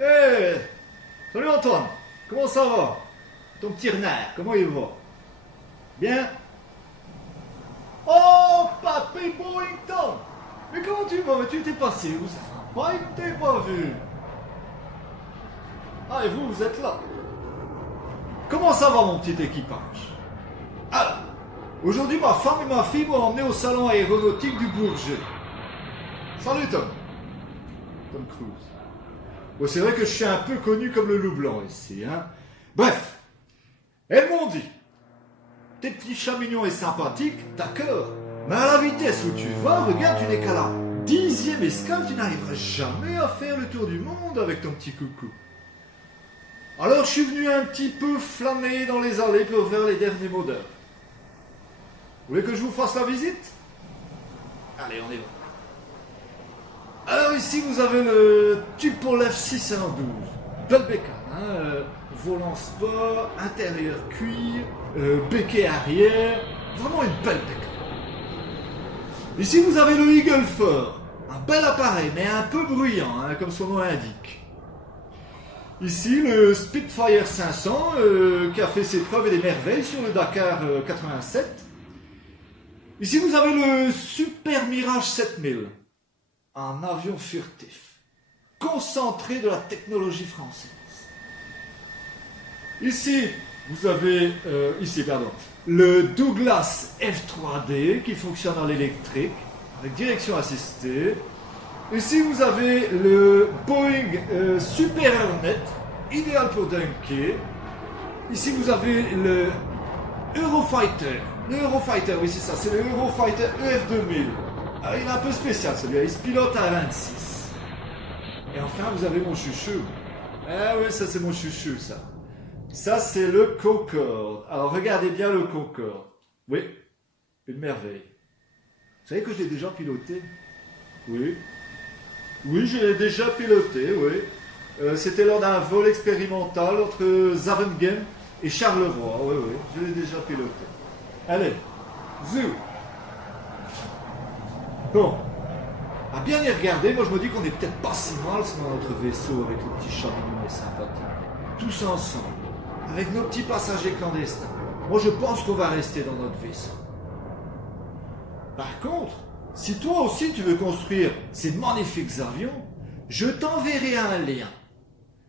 Hé, salut Antoine, comment ça va? Ton petit renard, comment il va? Bien? Oh, Papy Boington! Mais comment tu vas? Mais tu t'es passé où? Ça fera pas que t'ai pas vu. Ah, et vous êtes là. Comment ça va, mon petit équipage? Alors, aujourd'hui, ma femme et ma fille m'ont emmené au salon aéronautique du Bourget. Salut, Tom. Tom Cruise. Bon, c'est vrai que je suis un peu connu comme le loup blanc ici, hein. Bref, elles m'ont dit, tes petits chats mignons et sympathiques, d'accord, mais à la vitesse où tu vas, regarde, tu n'es qu'à la 10e escale, tu n'arriveras jamais à faire le tour du monde avec ton petit coucou. Alors je suis venu un petit peu flâner dans les allées pour faire les derniers mots d'heure. Vous voulez que je vous fasse la visite? Allez, on y va. Alors ici vous avez le Tupolev 612, belle bécane, hein, volant sport, intérieur cuir, béquet arrière, vraiment une belle bécane. Ici vous avez le Eagle Ford, un bel appareil mais un peu bruyant, hein, comme son nom l'indique. Ici le Spitfire 500 qui a fait ses preuves et des merveilles sur le Dakar 87. Ici vous avez le Super Mirage 7000. Un avion furtif, concentré de la technologie française. Ici, vous avez le Douglas F3D qui fonctionne à l'électrique, avec direction assistée. Ici, vous avez le Boeing Super Hornet, idéal pour dunker. Ici, vous avez le Eurofighter. Le Eurofighter, oui, c'est ça, c'est le Eurofighter EF2000. Ah, il est un peu spécial celui-là, il se pilote à 26. Et enfin, vous avez mon chouchou. Ah oui, ça c'est mon chouchou, ça. Ça c'est le Concorde. Alors regardez bien le Concorde. Oui, une merveille. Vous savez que je l'ai déjà piloté? Oui. Oui, je l'ai déjà piloté, oui. C'était lors d'un vol expérimental entre Zaventem et Charleroi. Oui, oui, je l'ai déjà piloté. Allez, zou. Bon, à bien y regarder, moi je me dis qu'on est peut-être pas si mal dans notre vaisseau avec le petit chat mignon et sympathique. Tous ensemble, avec nos petits passagers clandestins. Moi je pense qu'on va rester dans notre vaisseau. Par contre, si toi aussi tu veux construire ces magnifiques avions, je t'enverrai un lien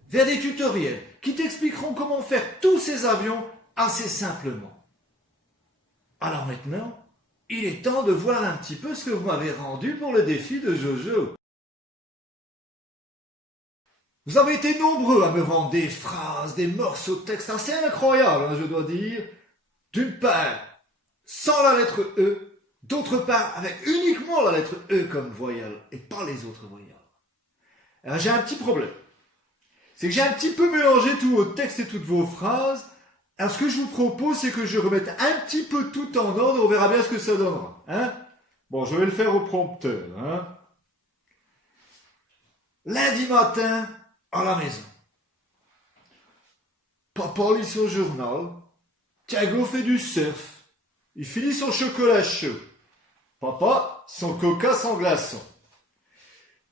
vers des tutoriels qui t'expliqueront comment faire tous ces avions assez simplement. Alors maintenant, il est temps de voir un petit peu ce que vous m'avez rendu pour le défi de Jojo. Vous avez été nombreux à me rendre des phrases, des morceaux de texte assez incroyables, hein, je dois dire. D'une part, sans la lettre E, d'autre part, avec uniquement la lettre E comme voyelle, et pas les autres voyelles. Alors j'ai un petit problème. C'est que j'ai un petit peu mélangé tous vos textes et toutes vos phrases. Alors, ce que je vous propose, c'est que je remette un petit peu tout en ordre, on verra bien ce que ça donnera. Hein? Bon, je vais le faire au prompteur. Hein? Lundi matin, à la maison. Papa lit son journal. Thiago fait du surf. Il finit son chocolat chaud. Papa, son coca sans glaçon.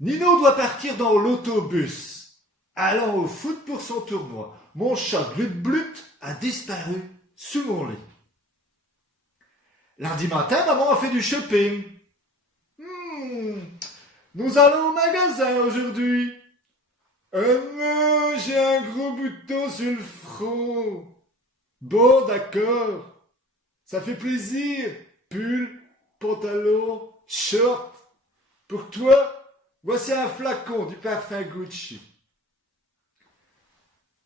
Nino doit partir dans l'autobus, allant au foot pour son tournoi. Mon chat Glut-Blut a disparu sous mon lit. Lundi matin, maman a fait du shopping. Nous allons au magasin aujourd'hui. Oh non, j'ai un gros bouton sur le front. Bon, d'accord. Ça fait plaisir. Pull, pantalon, short. Pour toi, voici un flacon du parfum Gucci.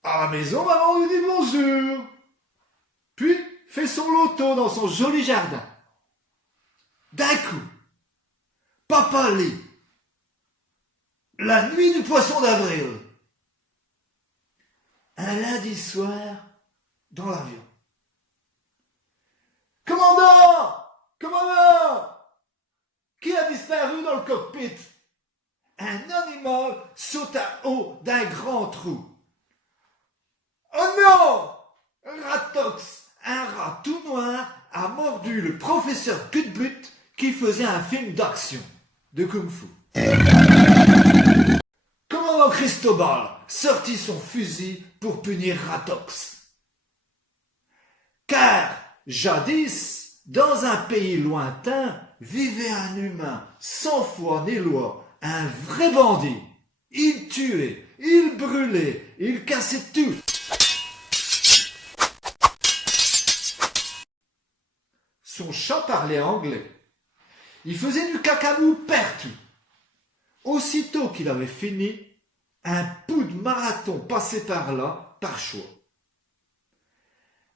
À la maison, maman lui dit bonjour. Puis, fait son loto dans son joli jardin. D'un coup, papa lit La nuit du poisson d'avril. Un lundi soir, dans l'avion. Commandant! Commandant! Qui a disparu dans le cockpit? Un animal sauta haut d'un grand trou. Oh non! Ratox, un rat tout noir, a mordu le professeur Glut-Blut qui faisait un film d'action, de kung-fu. Commandant Cristobal, sortit son fusil pour punir Ratox. Car, jadis, dans un pays lointain, vivait un humain sans foi ni loi, un vrai bandit. Il tuait, il brûlait, il cassait tout. Son chat parlait anglais. Il faisait du cacamou partout. Aussitôt qu'il avait fini, un bout de marathon passait par là, par choix.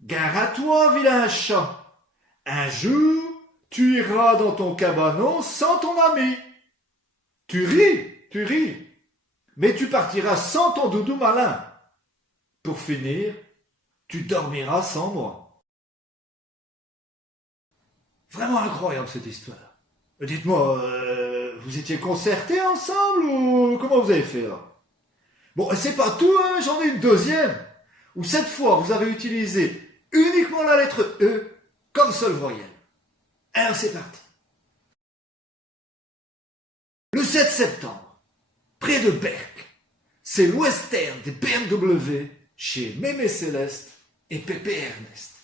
Gare à toi, vilain chat. Un jour, tu iras dans ton cabanon sans ton ami. Tu ris, mais tu partiras sans ton doudou malin. Pour finir, tu dormiras sans moi. Vraiment incroyable cette histoire. Dites-moi, vous étiez concertés ensemble ou comment vous avez fait là? Bon, c'est pas tout, hein, j'en ai une deuxième, où cette fois vous avez utilisé uniquement la lettre E comme seule voyelle. Alors c'est parti. Le 7 septembre, près de Berck, c'est le western des BMW chez Mémé Céleste et Pépé Ernest.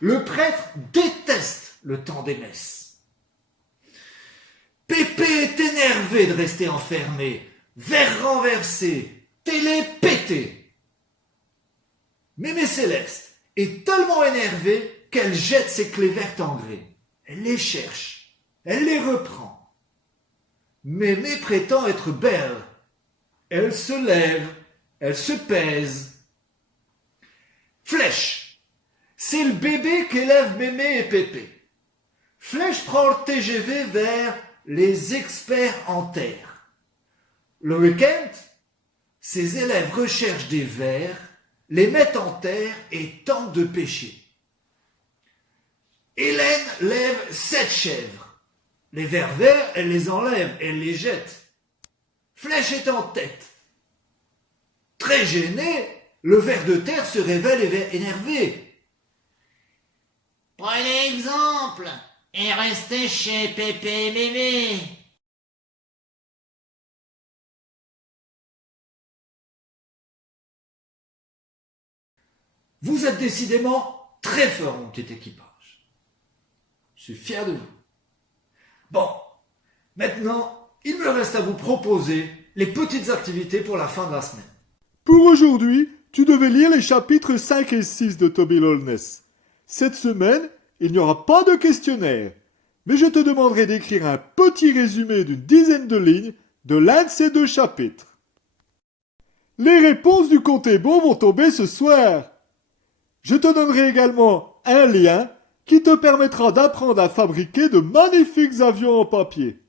Le prêtre déteste le temps des messes. Pépé est énervé de rester enfermé, verre renversé, télé pétée. Mémé Céleste est tellement énervée qu'elle jette ses clés vertes en grès. Elle les cherche, elle les reprend. Mémé prétend être belle. Elle se lève, elle se pèse. Flèche, c'est le bébé qu'élèvent Mémé et Pépé. Flèche prend le TGV vers les experts en terre. Le week-end, ses élèves recherchent des vers, les mettent en terre et tentent de pêcher. Hélène lève 7 chèvres. Les vers verts, elle les enlève, elle les jette. Flèche est en tête. Très gêné, le ver de terre se révèle énervé. Prenez exemple et restez chez Pépé et Mémé. Vous êtes décidément très fort, mon petit équipage. Je suis fier de vous. Bon, maintenant, il me reste à vous proposer les petites activités pour la fin de la semaine. Pour aujourd'hui, tu devais lire les chapitres 5 et 6 de Toby Lawless. Cette semaine, il n'y aura pas de questionnaire, mais je te demanderai d'écrire un petit résumé d'une dizaine de lignes de l'un de ces 2 chapitres. Les réponses du compte bon vont tomber ce soir. Je te donnerai également un lien qui te permettra d'apprendre à fabriquer de magnifiques avions en papier.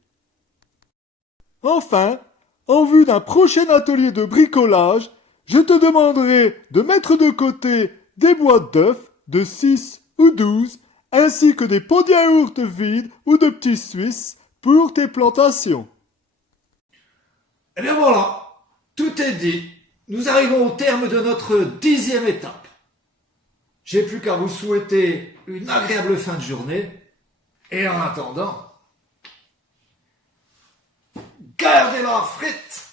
Enfin, en vue d'un prochain atelier de bricolage, je te demanderai de mettre de côté des boîtes d'œufs de 6 ou 12, ainsi que des pots de yaourt vides ou de petits Suisses pour tes plantations. Eh bien voilà, tout est dit. Nous arrivons au terme de notre 10e étape. J'ai plus qu'à vous souhaiter une agréable fin de journée. Et en attendant, gardez la frite!